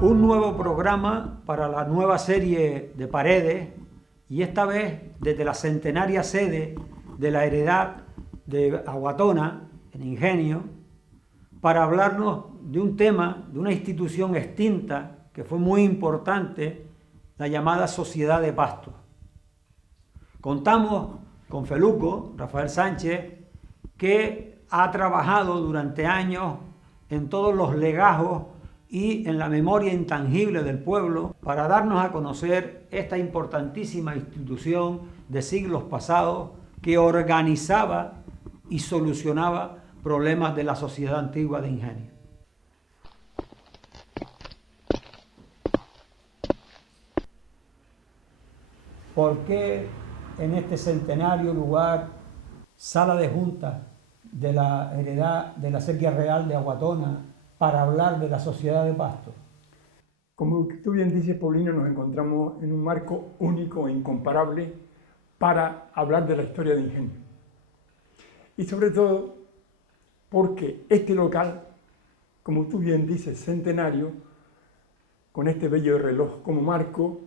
un nuevo programa para la nueva serie de Paredes, y esta vez desde la centenaria sede de la Heredad de Aguatona, en Ingenio, para hablarnos de un tema, de una institución extinta que fue muy importante, la llamada Sociedad de Pastos. Contamos con Feluco, Rafael Sánchez, que ha trabajado durante años en todos los legajos y en la memoria intangible del pueblo para darnos a conocer esta importantísima institución de siglos pasados que organizaba y solucionaba problemas de la sociedad antigua de Ingenio. ¿Por qué en este centenario lugar, sala de juntas de la heredad de la Sequía Real de Aguatona, para hablar de la Sociedad de Pastos? Como tú bien dices, Paulino, nos encontramos en un marco único e incomparable para hablar de la historia de Ingenio. Y sobre todo porque este local, como tú bien dices, centenario, con este bello reloj como marco,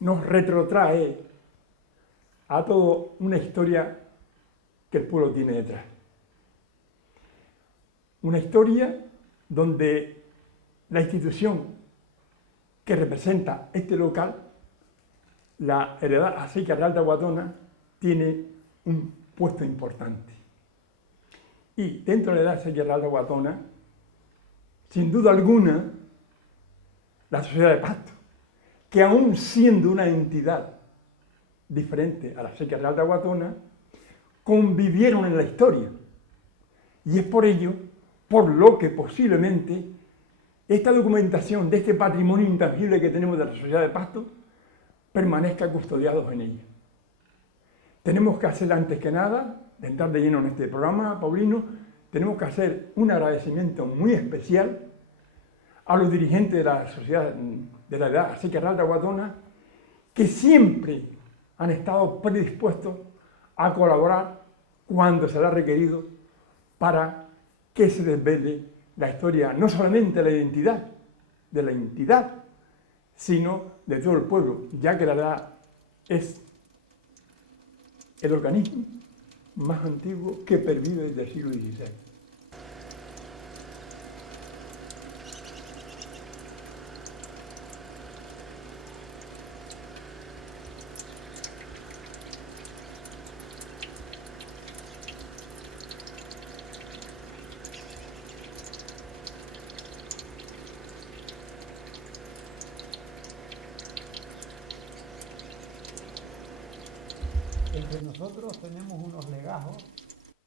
nos retrotrae a toda una historia que el pueblo tiene detrás. Una historia donde la institución que representa este local, la Heredad Acequia Real de Aguatona, tiene un puesto importante. Y dentro de la Heredad Acequia Real de Aguatona, sin duda alguna, la Sociedad de Pastos, que aún siendo una entidad diferente a la Acequia Real de Aguatona, convivieron en la historia. Y es por ello por lo que posiblemente esta documentación de este patrimonio intangible que tenemos de la Sociedad de Pastos permanezca custodiados en ella. Tenemos que hacer, antes que nada, de entrar de lleno en este programa, Paulino, tenemos que hacer un agradecimiento muy especial a los dirigentes de la Sociedad de la Heredad Acequia Real de Aguatona, que siempre han estado predispuestos a colaborar cuando se les ha requerido para que se desvele la historia, no solamente de la entidad, sino de todo el pueblo, ya que la heredad es el organismo más antiguo que pervive desde el siglo XVI. Entre nosotros tenemos unos legajos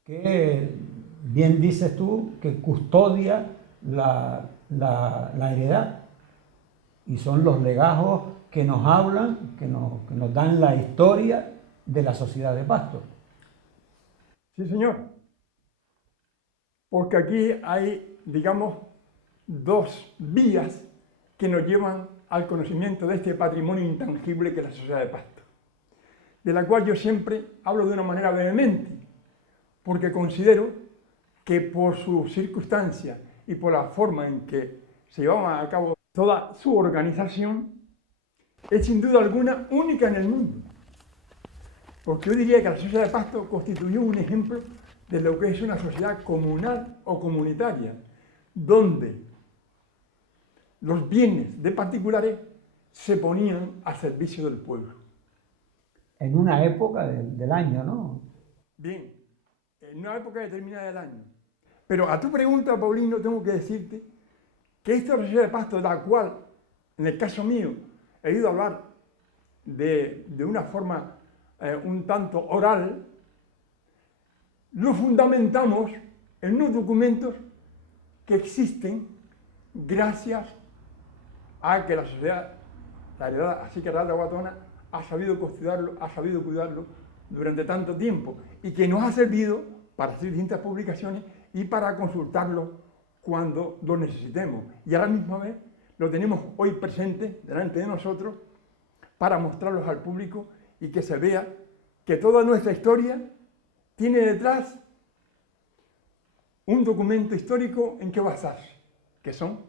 que, bien dices tú, que custodia la heredad. Y son los legajos que nos hablan, que nos dan la historia de la Sociedad de Pastos. Sí, señor. Porque aquí hay, digamos, dos vías que nos llevan al conocimiento de este patrimonio intangible que es la Sociedad de Pastos, de la cual yo siempre hablo de una manera vehemente, porque considero que por sus circunstancias y por la forma en que se llevaba a cabo toda su organización, es sin duda alguna única en el mundo. Porque yo diría que la Sociedad de Pastos constituyó un ejemplo de lo que es una sociedad comunal o comunitaria, donde los bienes de particulares se ponían al servicio del pueblo. En una época del año, ¿no? Bien, en una época determinada del año. Pero a tu pregunta, Paulino, tengo que decirte que esta Sociedad de Pastos, de la cual, en el caso mío, he ido a hablar de una forma un tanto oral, lo fundamentamos en unos documentos que existen gracias a que la sociedad, la Heredad Acequia Real de Aguatona, ha sabido custodiarlo, ha sabido cuidarlo durante tanto tiempo y que nos ha servido para hacer distintas publicaciones y para consultarlo cuando lo necesitemos. Y a la misma vez lo tenemos hoy presente delante de nosotros para mostrarlos al público y que se vea que toda nuestra historia tiene detrás un documento histórico en que basarse, que son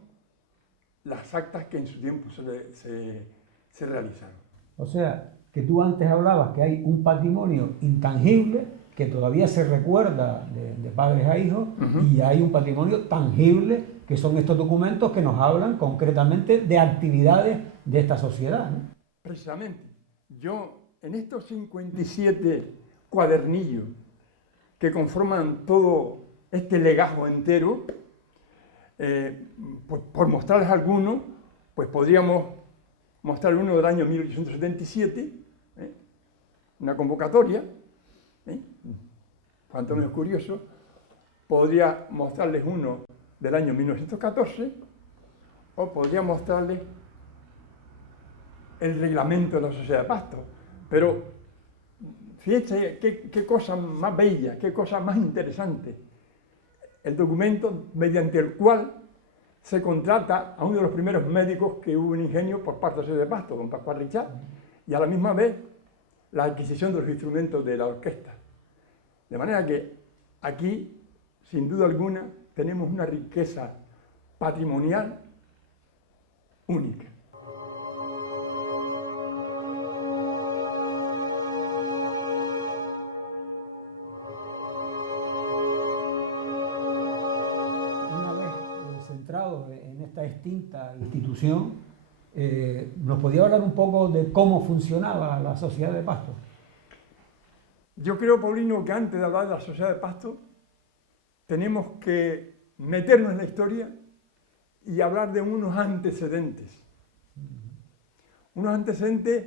las actas que en su tiempo se realizaron. O sea, que tú antes hablabas que hay un patrimonio intangible que todavía se recuerda de padres a hijos, y hay un patrimonio tangible que son estos documentos que nos hablan concretamente de actividades de esta sociedad, ¿no? Precisamente, yo en estos 57 cuadernillos que conforman todo este legajo entero, pues por mostrarles algunos, pues podríamos mostrar uno del año 1877, una convocatoria, cuanto menos curioso. Podría mostrarles uno del año 1914, o podría mostrarles el reglamento de la Sociedad de Pasto. Pero fíjense qué cosa más bella, qué cosa más interesante. El documento mediante el cual se contrata a uno de los primeros médicos que hubo en Ingenio por parte de la Sociedad de Pasto, don Pascual Richard, y a la misma vez la adquisición de los instrumentos de la orquesta. De manera que aquí, sin duda alguna, tenemos una riqueza patrimonial única. Una vez centrados en esta extinta institución, ¿nos podía hablar un poco de cómo funcionaba la Sociedad de Pasto? Yo creo, Paulino, que antes de hablar de la Sociedad de Pasto, tenemos que meternos en la historia y hablar de unos antecedentes. Unos antecedentes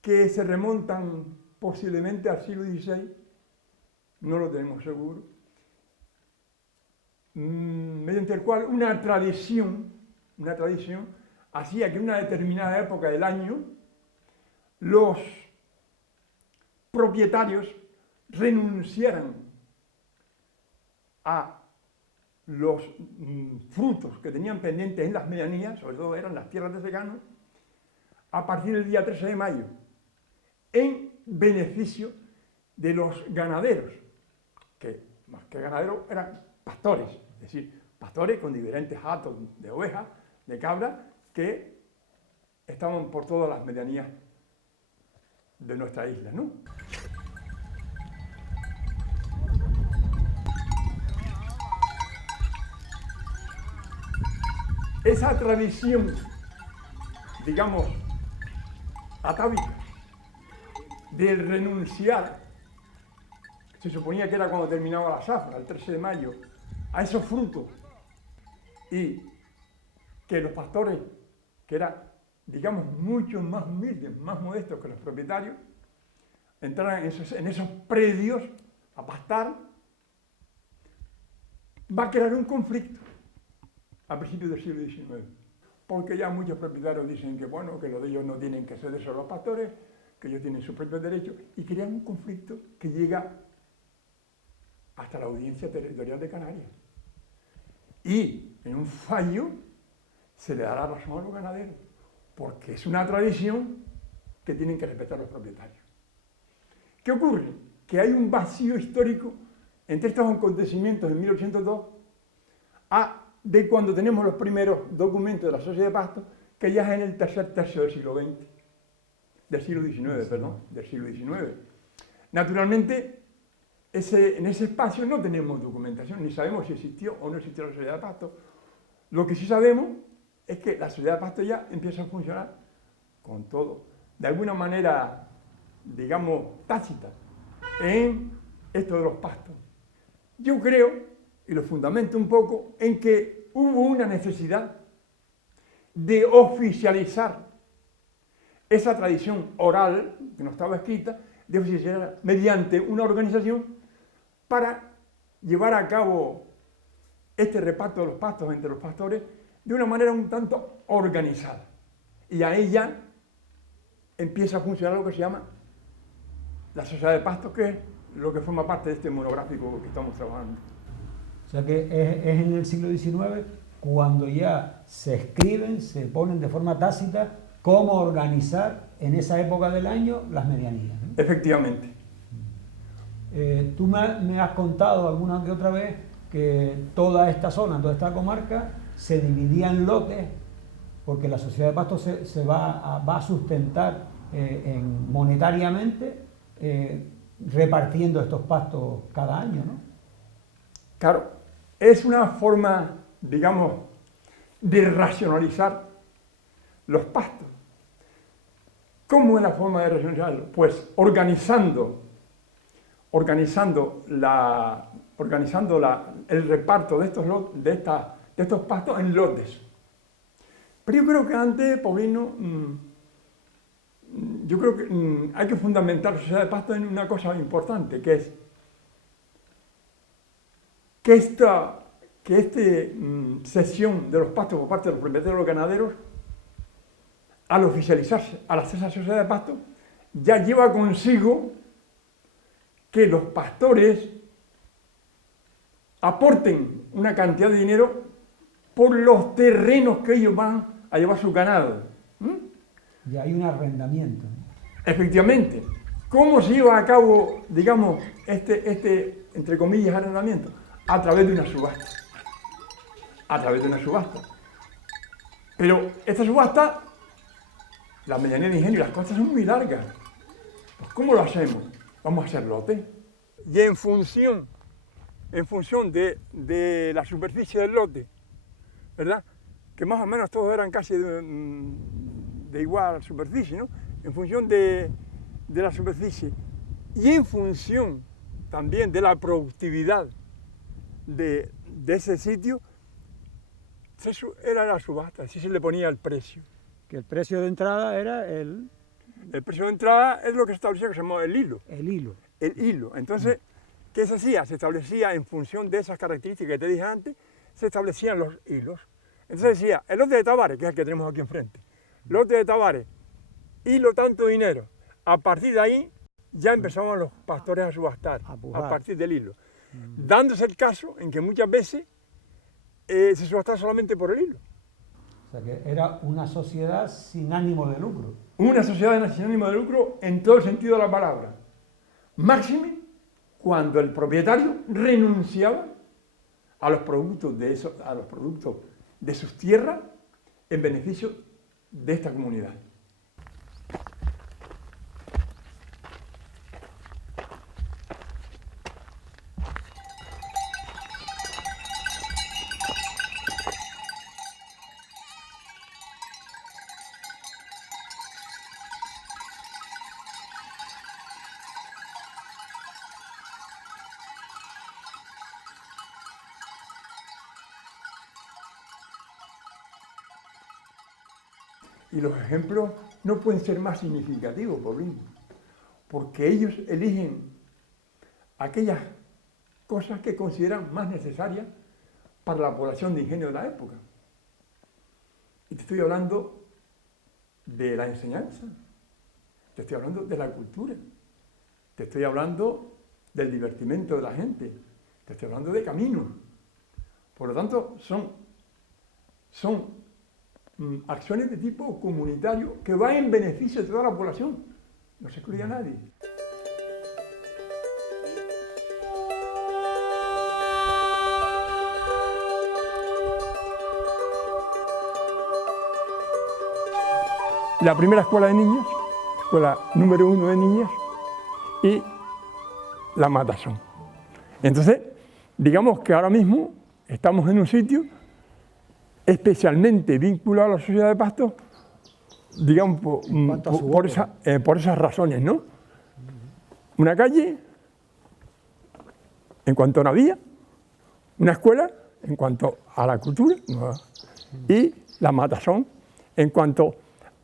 que se remontan posiblemente al siglo XVI, no lo tenemos seguro, mediante el cual una tradición hacía que en una determinada época del año los propietarios renunciaran a los frutos que tenían pendientes en las medianías, sobre todo eran las tierras de secano, a partir del día 13 de mayo, en beneficio de los ganaderos, que más que ganaderos eran pastores, es decir, pastores con diferentes hatos de ovejas, de cabras, que estaban por todas las medianías de nuestra isla, ¿no? Esa tradición, digamos, atávica, de renunciar, se suponía que era cuando terminaba la zafra, el 13 de mayo, a esos frutos, y que los pastores, que eran, digamos, mucho más humildes, más modestos que los propietarios, entraran en esos predios a pastar, va a crear un conflicto a principios del siglo XIX, porque ya muchos propietarios dicen que, bueno, que lo de ellos no tienen que ceder solo a los pastores, que ellos tienen sus propios derechos, y crean un conflicto que llega hasta la Audiencia Territorial de Canarias. Y en un fallo se le dará razón a los ganaderos, porque es una tradición que tienen que respetar los propietarios. ¿Qué ocurre? Que hay un vacío histórico entre estos acontecimientos de 1802 de cuando tenemos los primeros documentos de la Sociedad de Pasto, que ya es en el tercer tercio del siglo XX, del siglo XIX. Naturalmente, en ese espacio no tenemos documentación, ni sabemos si existió o no existió la Sociedad de Pasto. Lo que sí sabemos es que la Sociedad de Pasto ya empieza a funcionar con todo, de alguna manera, digamos, tácita, en esto de los pastos. Yo creo, y lo fundamento un poco, en que hubo una necesidad de oficializar esa tradición oral, que no estaba escrita, de oficializar mediante una organización para llevar a cabo este reparto de los pastos entre los pastores de una manera un tanto organizada. Y ahí ya empieza a funcionar lo que se llama la Sociedad de Pastos, que es lo que forma parte de este monográfico que estamos trabajando. O sea que es en el siglo XIX cuando ya se escriben, se ponen de forma tácita cómo organizar en esa época del año las medianías, ¿no? Efectivamente. Tú me has contado alguna que otra vez que toda esta zona, toda esta comarca, se dividía en lotes porque la sociedad de pasto va a sustentar monetariamente repartiendo estos pastos cada año, ¿no? Claro, es una forma, digamos, de racionalizar los pastos. ¿Cómo es la forma de racionalizarlo? Pues organizando el reparto de estos pastos en lotes. Pero yo creo que antes, Paulino, yo creo que hay que fundamentar la sociedad de pasto en una cosa importante, que es que esta cesión de los pastos por parte de los propietarios ganaderos, al oficializarse, al hacer esa sociedad de pasto, ya lleva consigo que los pastores aporten una cantidad de dinero por los terrenos que ellos van a llevar su ganado. Y hay un arrendamiento. Efectivamente. ¿Cómo se lleva a cabo, digamos, entre comillas, arrendamiento? A través de una subasta. A través de una subasta. Pero esta subasta, la medianía de ingenio y las costas son muy largas. Pues ¿cómo lo hacemos? Vamos a hacer lote. Y en función de la superficie del lote, ¿verdad? Que más o menos todos eran casi de igual superficie, ¿no? En función de la superficie y en función también de la productividad de ese sitio, era la subasta, así se le ponía el precio. Que el precio de entrada era el... El precio de entrada es lo que se establecía, que se llamaba el hilo. El hilo. El hilo. Entonces, ¿qué se hacía? Se establecía en función de esas características que te dije antes, se establecían los hilos. Entonces decía, el lote de Tavares, que es el que tenemos aquí enfrente, lote de Tavares, hilo tanto dinero. A partir de ahí ya empezaban los pastores a subastar, a partir del hilo. Dándose el caso en que muchas veces se subastaba solamente por el hilo. O sea que era una sociedad sin ánimo de lucro. Una sociedad sin ánimo de lucro en todo el sentido de la palabra. Máxime cuando el propietario renunciaba a los productos de sus tierras en beneficio de esta comunidad. Y los ejemplos no pueden ser más significativos, Paulino, porque ellos eligen aquellas cosas que consideran más necesarias para la población de ingenio de la época. Y te estoy hablando de la enseñanza, te estoy hablando de la cultura, te estoy hablando del divertimento de la gente, te estoy hablando de caminos. Por lo tanto, son acciones de tipo comunitario que van en beneficio de toda la población. No se excluye a nadie. La primera escuela de niños, escuela número 1 de niñas, y la Matasón. Entonces, digamos que ahora mismo estamos en un sitio especialmente vinculado a la sociedad de pasto, digamos, por esas razones, ¿no? Una calle, en cuanto a una vía, una escuela, en cuanto a la cultura, y la Matasón, en cuanto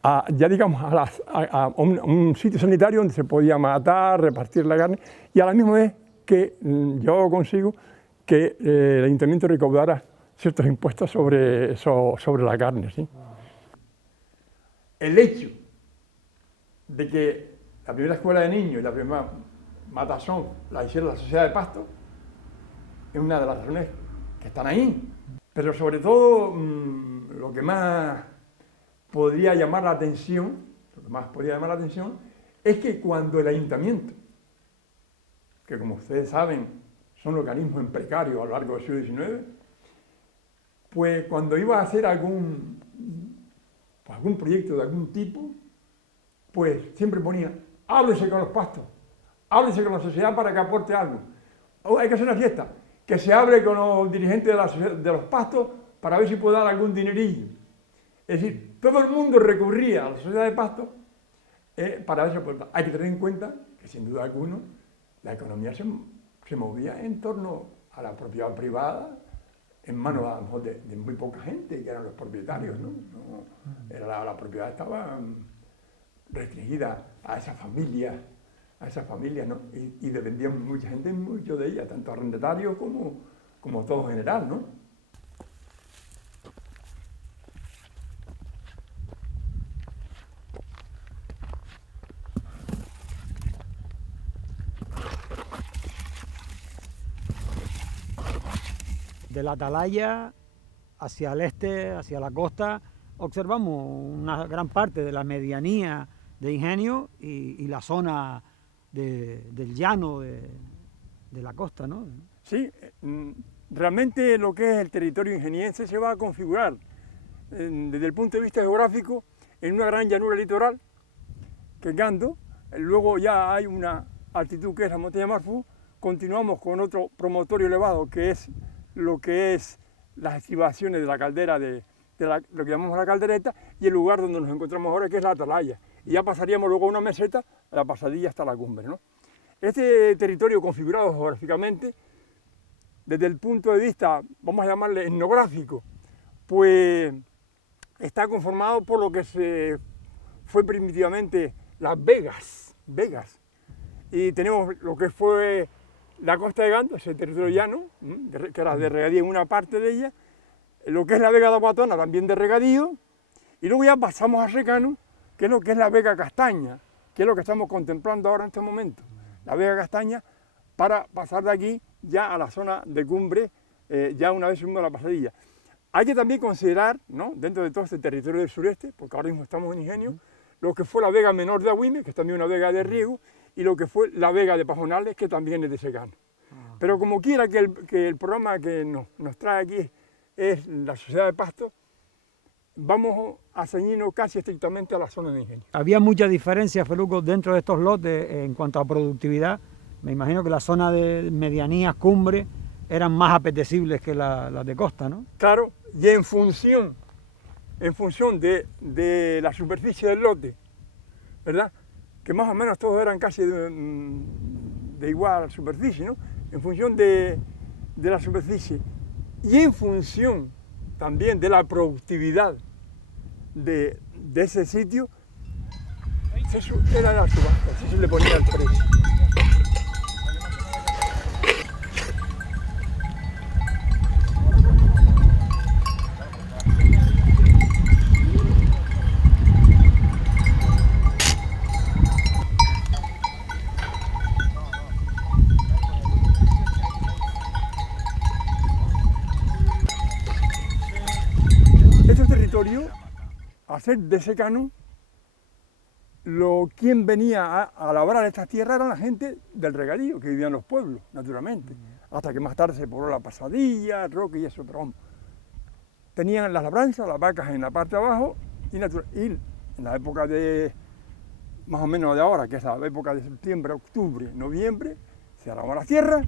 a, ya digamos, a un sitio sanitario donde se podía matar, repartir la carne, y a la misma vez que yo consigo que el ayuntamiento recaudara ciertos impuestos sobre la carne, ¿sí? El hecho de que la primera escuela de niños y la primera Matasón la hiciera la sociedad de pasto es una de las razones que están ahí. Pero sobre todo, lo que más podría llamar la atención, es que cuando el ayuntamiento, que como ustedes saben son organismos en precario a lo largo del siglo XIX, pues cuando iba a hacer algún pues, algún proyecto de algún tipo, pues siempre ponía, háblese con los pastos, háblese con la sociedad para que aporte algo. Oh, hay que hacer una fiesta, que se hable con los dirigentes de los pastos para ver si puede dar algún dinerillo. Es decir, todo el mundo recurría a la sociedad de pastos para ver si puede. Hay que tener en cuenta que, sin duda alguna, la economía se movía en torno a la propiedad privada, en manos a lo mejor de muy poca gente, que eran los propietarios, ¿no? La propiedad estaba restringida a esas familias, ¿no? Y dependían mucha gente, mucho de ellas, tanto arrendatarios como todo en general, ¿no? De la atalaya hacia el este, hacia la costa, observamos una gran parte de la medianía de Ingenio y la zona del llano de la costa, ¿no? Sí, realmente lo que es el territorio ingeniense se va a configurar desde el punto de vista geográfico en una gran llanura litoral, que es Gando. Luego ya hay una altitud que es la montaña Marfú. Continuamos con otro promontorio elevado que es lo que es las estribaciones de la caldera lo que llamamos la caldereta, y el lugar donde nos encontramos ahora, que es la atalaya. Y ya pasaríamos luego a una meseta, a la pasadilla hasta la cumbre, ¿no? Este territorio configurado geográficamente, desde el punto de vista, vamos a llamarle etnográfico, pues está conformado por lo que fue primitivamente las vegas. Y tenemos lo que fue la costa de Gando, ese territorio llano, que era de regadío en una parte de ella, lo que es la vega de Aguatona, también de regadío, y luego ya pasamos a Secano, que es lo que es la vega castaña, que es lo que estamos contemplando ahora en este momento, la vega castaña, para pasar de aquí ya a la zona de cumbre, ya una vez subimos la pasadilla. Hay que también considerar, ¿no?, dentro de todo este territorio del sureste, porque ahora mismo estamos en Ingenio, lo que fue la vega menor de Agüime, que es también una vega de riego, y lo que fue la vega de Pajonales, que también es de secano. Pero como quiera que el programa que nos trae aquí es la sociedad de pastos, vamos a ceñirnos casi estrictamente a la zona de Ingenio. Había mucha diferencia, Feluco, dentro de estos lotes en cuanto a productividad. Me imagino que la zona de medianías, cumbre, eran más apetecibles que las de costa, ¿no? Claro, y en función de la superficie del lote, ¿verdad?, que más o menos todos eran casi de igual superficie, ¿no?, en función de la superficie y en función también de la productividad de ese sitio, era la subasta, así se le ponía el precio. A ser de secano, quien venía a labrar estas tierras eran la gente del regadío, que vivían en los pueblos, naturalmente, hasta que más tarde se pobló la pasadilla, el roque y eso, pero vamos. Tenían las labranzas, las vacas en la parte de abajo, y en la época de, más o menos de ahora, que es la época de septiembre, octubre, noviembre, se araban las tierras,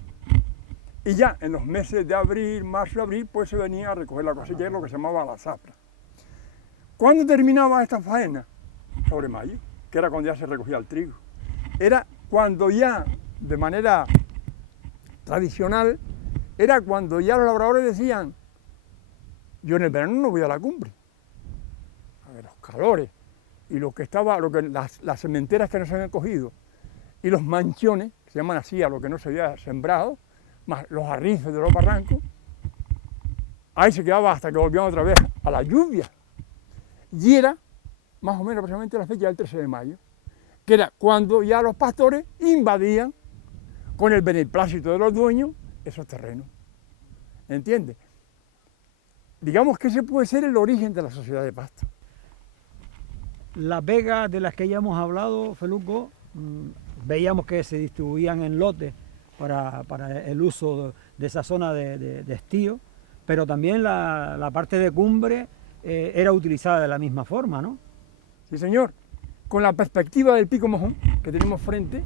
y ya en los meses de abril, marzo, abril, pues se venía a recoger la cosecha, que es lo que se llamaba la zafra. ¿Cuándo terminaba esta faena? Sobre mayo, que era cuando ya se recogía el trigo. Era cuando ya, de manera tradicional, era cuando ya los labradores decían, yo en el verano no voy a la cumbre. A ver, los calores, y las sementeras que no se habían cogido, y los manchones, que se llaman así a lo que no se había sembrado, más los arrizos de los barrancos, ahí se quedaba hasta que volvíamos otra vez a la lluvia. Y era más o menos aproximadamente la fecha del 13 de mayo, que era cuando ya los pastores invadían con el beneplácito de los dueños esos terrenos. ¿Entiendes? Digamos que ese puede ser el origen de la sociedad de pastos. Las vegas de las que ya hemos hablado, Feluco, veíamos que se distribuían en lotes para el uso de esa zona de estío, pero también la parte de cumbre era utilizada de la misma forma, ¿no? Sí, señor. Con la perspectiva del Pico Mojón que tenemos frente,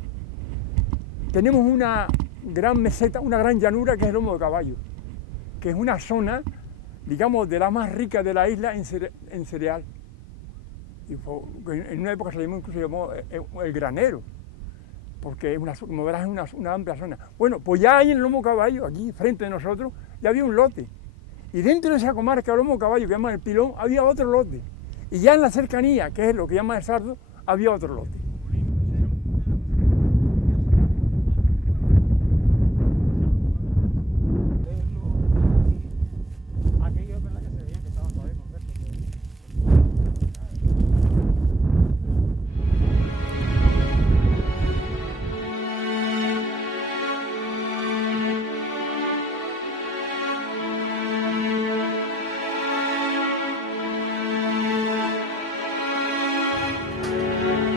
tenemos una gran meseta, una gran llanura que es el Lomo de Caballo, que es una zona, digamos, de la más rica de la isla en cereal. Y en una época incluso se llamó el granero, porque como verás es una amplia zona. Bueno, pues ya hay en el Lomo de Caballo, aquí frente de nosotros, ya había un lote. Y dentro de esa comarca del Lomo de Caballo, que llaman el Pilón, había otro lote. Y ya en la cercanía, que es lo que llaman el Sardo, había otro lote.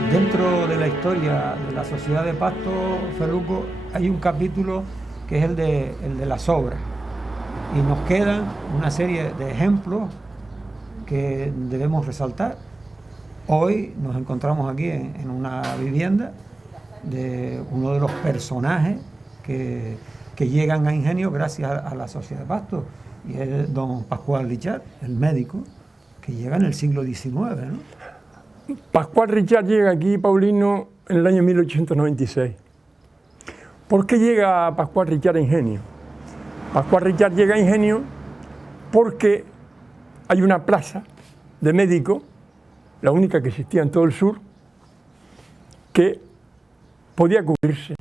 Dentro de la historia de la sociedad de Pasto, Feluco, hay un capítulo que es el de las obras. Y nos quedan una serie de ejemplos que debemos resaltar. Hoy nos encontramos aquí en una vivienda de uno de los personajes que llegan a Ingenio gracias a la sociedad de Pasto, y es don Pascual Richard, el médico, que llega en el siglo XIX, ¿no? Pascual Richard llega aquí, Paulino, en el año 1896. ¿Por qué llega Pascual Richard a Ingenio? Pascual Richard llega a Ingenio porque hay una plaza de médico, la única que existía en todo el sur, que podía cubrirse.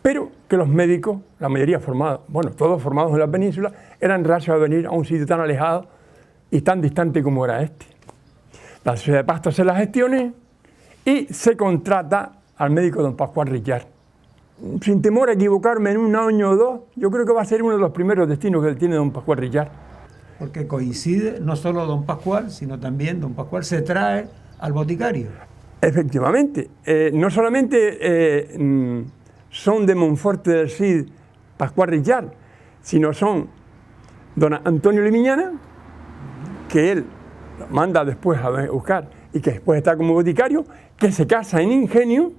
Pero que los médicos, la mayoría formados, bueno, todos formados en la península, eran reacios a venir a un sitio tan alejado y tan distante como era este. La sociedad de Pasto hace las gestiones y se contrata al médico don Pascual Richard. Sin temor a equivocarme en un año o dos, yo creo que va a ser uno de los primeros destinos que tiene don Pascual Richard. Porque coincide no solo don Pascual, sino también don Pascual se trae al boticario. Efectivamente, no solamente son de Monforte del Cid Pascual Richard, sino son don Antonio Limiñana, que él manda después a buscar y que después está como boticario, que se casa en Ingenio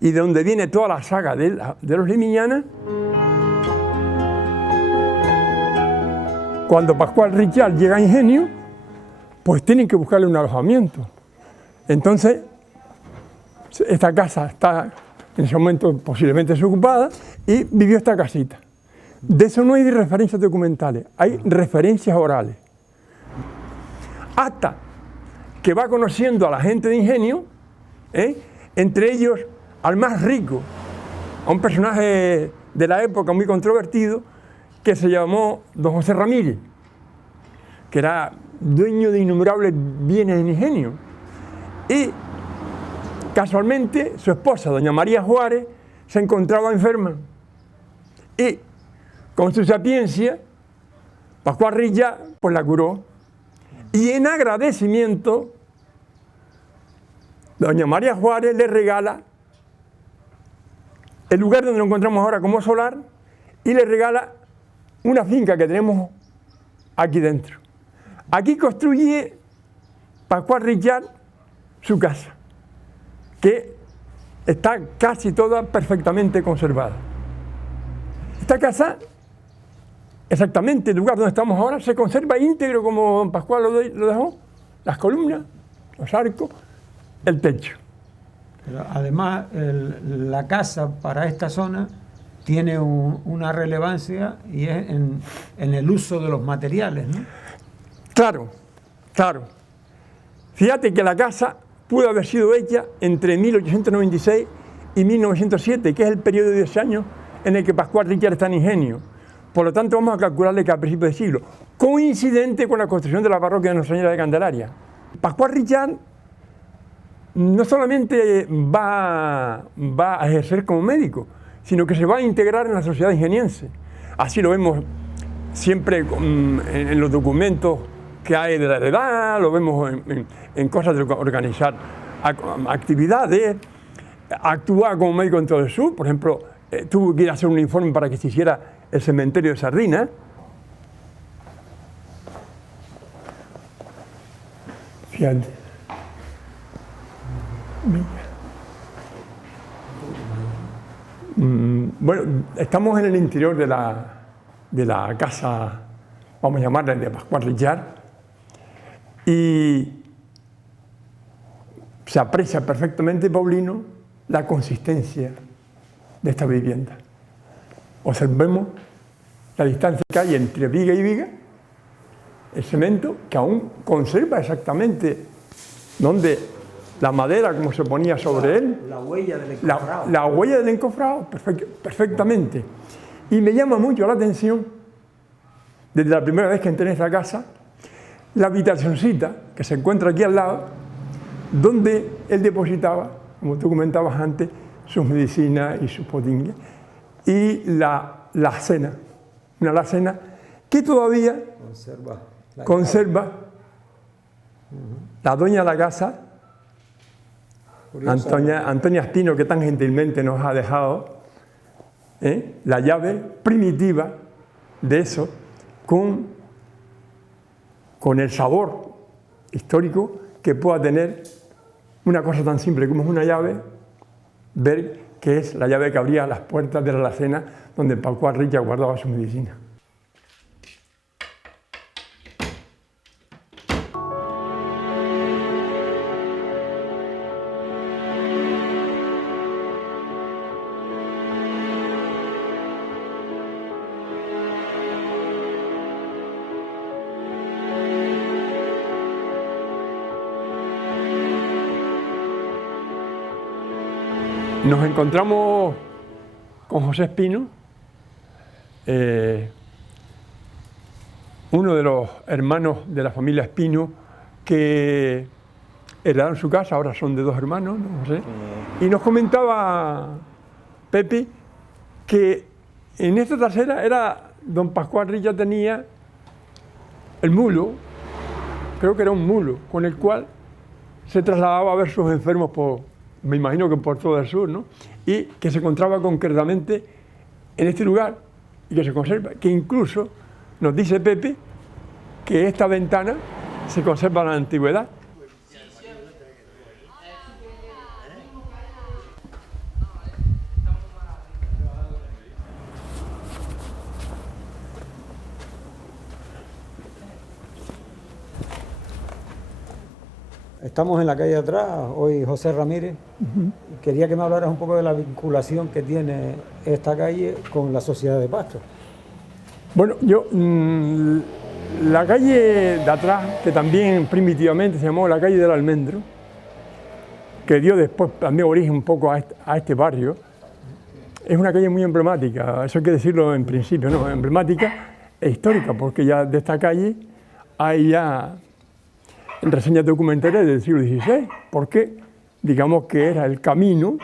y de donde viene toda la saga de los Limiñana. Cuando Pascual Richard llega a Ingenio, pues tienen que buscarle un alojamiento. Entonces, esta casa está en ese momento posiblemente desocupada y vivió esta casita. De eso no hay referencias documentales, hay referencias orales. Hasta que va conociendo a la gente de Ingenio, entre ellos al más rico, a un personaje de la época muy controvertido, que se llamó don José Ramírez, que era dueño de innumerables bienes en Ingenio. Y casualmente su esposa, doña María Juárez, se encontraba enferma. Y con su sapiencia, Pascual Richard pues la curó. Y en agradecimiento, doña María Juárez le regala el lugar donde nos encontramos ahora como solar y le regala una finca que tenemos aquí dentro. Aquí construye Pascual Richard su casa, que está casi toda perfectamente conservada. Esta casa, exactamente el lugar donde estamos ahora, se conserva íntegro como don Pascual lo dejó, las columnas, los arcos, el techo. Pero además, la casa para esta zona tiene una relevancia y es en el uso de los materiales, ¿no? Claro, claro. Fíjate que la casa pudo haber sido hecha entre 1896 y 1907, que es el periodo de 10 años en el que Pascual Richard está en Ingenio. Por lo tanto, vamos a calcularle que a principios de siglo, coincidente con la construcción de la parroquia de Nuestra Señora de Candelaria. Pascual Richard no solamente va a ejercer como médico, sino que se va a integrar en la sociedad ingeniense. Así lo vemos siempre en los documentos que hay de la heredad, lo vemos en cosas de organizar actividades, actúa como médico en todo el sur. Por ejemplo, tuvo que ir a hacer un informe para que se hiciera el cementerio de Sardina. Fíjate. Bueno, estamos en el interior de la casa, vamos a llamarla, de Pascual Richard, y se aprecia perfectamente, Paulino, la consistencia de esta vivienda. Observemos la distancia que hay entre viga y viga, el cemento, que aún conserva exactamente donde la madera, como se ponía sobre él. La huella del encofrado. La huella del encofrado, perfectamente. Y me llama mucho la atención, desde la primera vez que entré en esta casa, la habitacioncita que se encuentra aquí al lado, donde él depositaba, como tú comentabas antes, sus medicinas y sus potingues, y la alacena, una alacena que todavía conserva la dueña de la casa, Antonia Espino, que tan gentilmente nos ha dejado la llave primitiva de eso, con el sabor histórico que pueda tener una cosa tan simple como es una llave, ver que es la llave que abría las puertas de la alacena donde Pascual Richard guardaba su medicina. Nos encontramos con José Espino, uno de los hermanos de la familia Espino que heredaron su casa, ahora son de dos hermanos, no sé. Y nos comentaba Pepe que en esta trasera era don Pascual Richard, tenía el mulo, creo que era un mulo, con el cual se trasladaba a ver sus enfermos me imagino que por todo el sur, ¿no? Y que se encontraba concretamente en este lugar y que se conserva, que incluso nos dice Pepe que esta ventana se conserva en la antigüedad. Estamos en la calle de atrás, hoy José Ramírez. Quería que me hablaras un poco de la vinculación que tiene esta calle con la Sociedad de Pastos. Bueno, la calle de atrás, que también primitivamente se llamó la calle del Almendro, que dio después también origen un poco a este barrio, es una calle muy emblemática, eso hay que decirlo en principio, ¿no? Emblemática e histórica, porque ya de esta calle hay ya reseñas documentales del siglo XVI, porque digamos que era el camino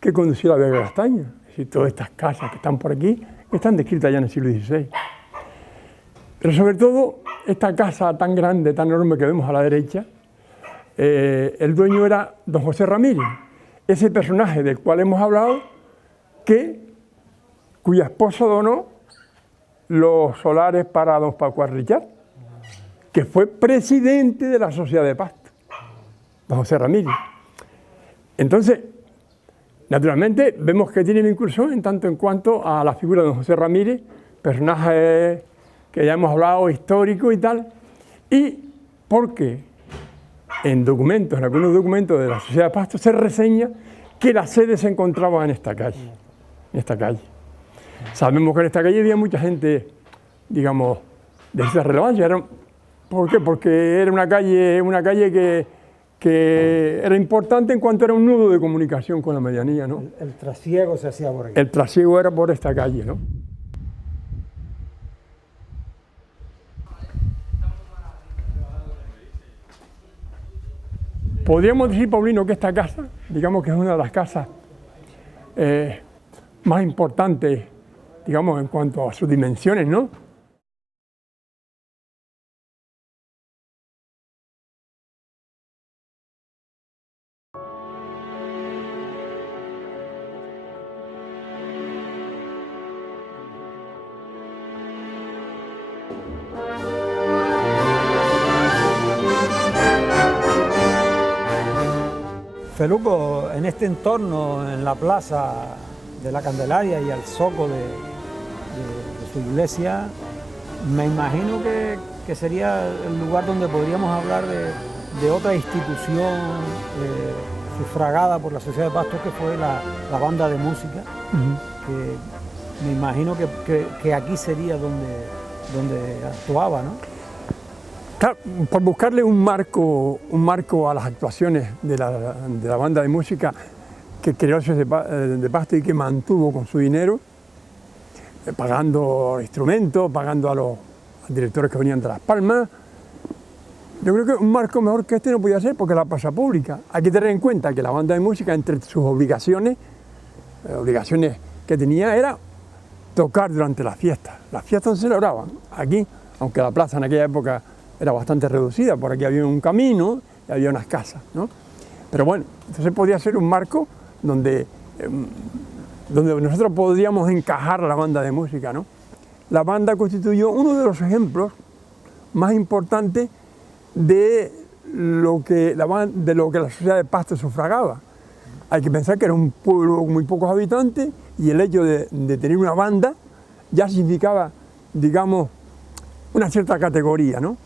que conducía a la Vega Castaña. Es decir, todas estas casas que están por aquí están descritas ya en el siglo XVI. Pero sobre todo, esta casa tan grande, tan enorme que vemos a la derecha, el dueño era don José Ramírez, ese personaje del cual hemos hablado, cuya esposa donó los solares para don Pascual Richard, que fue presidente de la Sociedad de Pastos, don José Ramírez. Entonces, naturalmente, vemos que tiene vinculación en tanto en cuanto a la figura de don José Ramírez, personaje que ya hemos hablado, histórico y tal, y porque en algunos documentos de la Sociedad de Pastos se reseña que la sede se encontraba en esta calle. Sabemos que en esta calle había mucha gente, digamos, de esa relevancia. ¿Por qué? Porque era una calle que era importante en cuanto era un nudo de comunicación con la medianía, ¿no? El trasiego se hacía por aquí. El trasiego era por esta calle, ¿no? Podríamos decir, Paulino, que esta casa, digamos que es una de las casas más importantes, digamos, en cuanto a sus dimensiones, ¿no? Feluco, en este entorno, en la plaza de la Candelaria y al zoco de su iglesia, me imagino que sería el lugar donde podríamos hablar de otra institución sufragada por la Sociedad de Pastos, que fue la banda de música, que me imagino que aquí sería donde actuaba, ¿no? Claro, por buscarle un marco a las actuaciones de la banda de música que creó de Pastos y que mantuvo con su dinero, pagando instrumentos, pagando a los directores que venían de Las Palmas. Yo creo que un marco mejor que este no podía ser, porque es la plaza pública. Hay que tener en cuenta que la banda de música, entre sus obligaciones que tenía, era tocar durante las fiestas. Las fiestas se celebraban aquí, aunque la plaza en aquella época era bastante reducida, por aquí había un camino y había unas casas, ¿no? Pero bueno, entonces podía ser un marco donde nosotros podríamos encajar a la banda de música, ¿no? La banda constituyó uno de los ejemplos más importantes de lo que la Sociedad de Pastos sufragaba. Hay que pensar que era un pueblo con muy pocos habitantes y el hecho de tener una banda ya significaba, digamos, una cierta categoría, ¿no?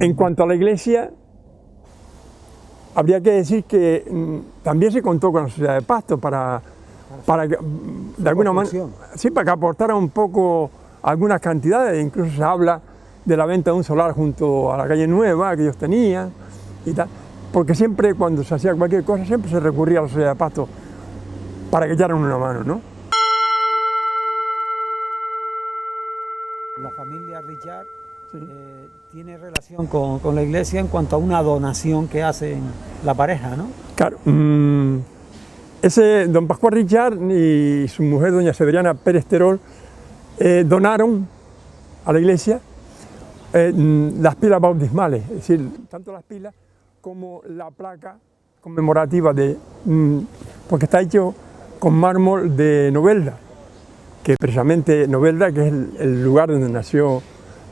En cuanto a la iglesia, habría que decir que también se contó con la Sociedad de Pastos para que, de alguna manera, sí, para que aportara un poco algunas cantidades. Incluso se habla de la venta de un solar junto a la calle Nueva que ellos tenían y tal, porque siempre cuando se hacía cualquier cosa siempre se recurría a la Sociedad de Pastos para que echaran una mano, ¿no? La familia Richard tiene relación con la iglesia en cuanto a una donación que hacen la pareja, ¿no? Claro. Ese don Pascual Richard y su mujer, doña Severiana Pérez Terol, donaron a la iglesia las pilas bautismales, es decir, tanto las pilas como la placa conmemorativa porque está hecho con mármol de Novelda, que precisamente Novelda, que es el lugar donde nació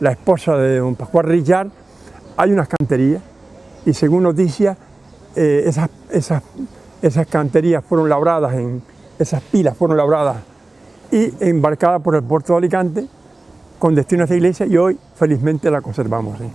la esposa de don Pascual Richard, hay unas canterías y según noticias esas canterías fueron labradas, esas pilas fueron labradas y embarcadas por el puerto de Alicante con destino a esta iglesia y hoy felizmente la conservamos, ¿sí?